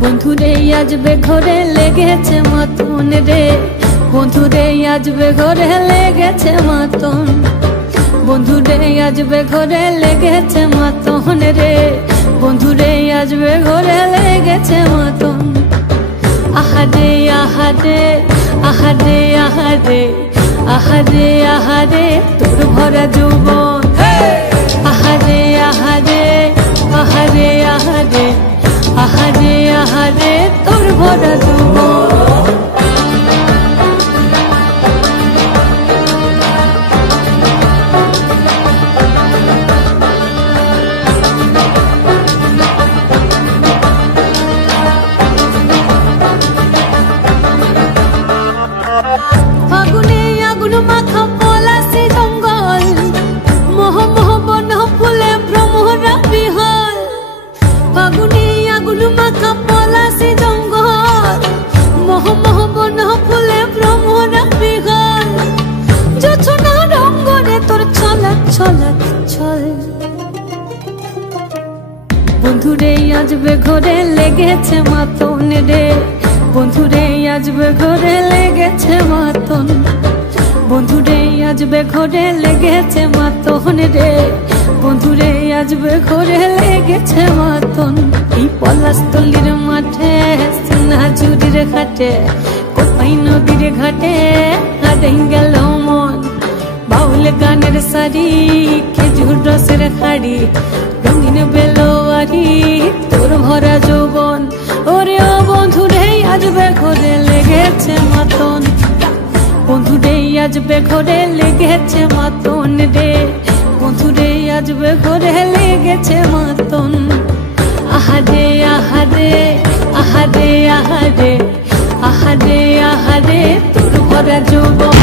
বন্ধুরে আসবে ঘরে লেগেছে মাতন রে, বন্ধুরে আসবে ঘরে লেগেছে মাতন, বন্ধুরে আসবে ঘরে লেগেছে মাতন রে, বন্ধুরে আসবে ঘরে লেগেছে মাতন। আহারে আহারে আহারে আহারে আহারে আহারে তোর ভরা যৌবন, আহারে আহারে আহারে আহারে আহারে আহারে তোর ভরা যৌবন। ফাগুনে আগুন মাখা পলাশি জঙ্গল, মোহ মোহ বন ফুলে ভ্রমরা বিহল। ফাগুনে আগুন মাখা পলাশি জঙ্গল, মোহ মোহ বন ফুলে ভ্রমরা বিহল। জোছনা রঙ্গরে তোর ছলক ছলক ছল, বন্ধুরে আসবে ঘরে লেগেছে মাতন রে, বন্ধুরে আসবে ঘরে লেগেছে মাতন, বন্ধুরে আসবে ঘরে লেগেছে মাতন রে, বন্ধুরে আসবে ঘরে লেগেছে মাতন। এই পলাশতলির মাঠে সোনাঝুরির ঘাটে, কোপাই নদীর ঘাটে হারাই গেল মন। বাউল গানের শাড়ি, খেজুর রসের খাড়ি, রঙিন বেলোয়ারি তোর ভরা যৌবন। ওরে ও বন্ধুরে আসবে ঘরে লেগেছে মাতন, বন্ধুরে আসবে ঘরে লেগেছে মাতন রে, বন্ধুরে আসবে ঘরে লেগেছে মাতন। আহারে আহারে আহারে আহারে আহারে আহারে তোর ভরা যৌবন।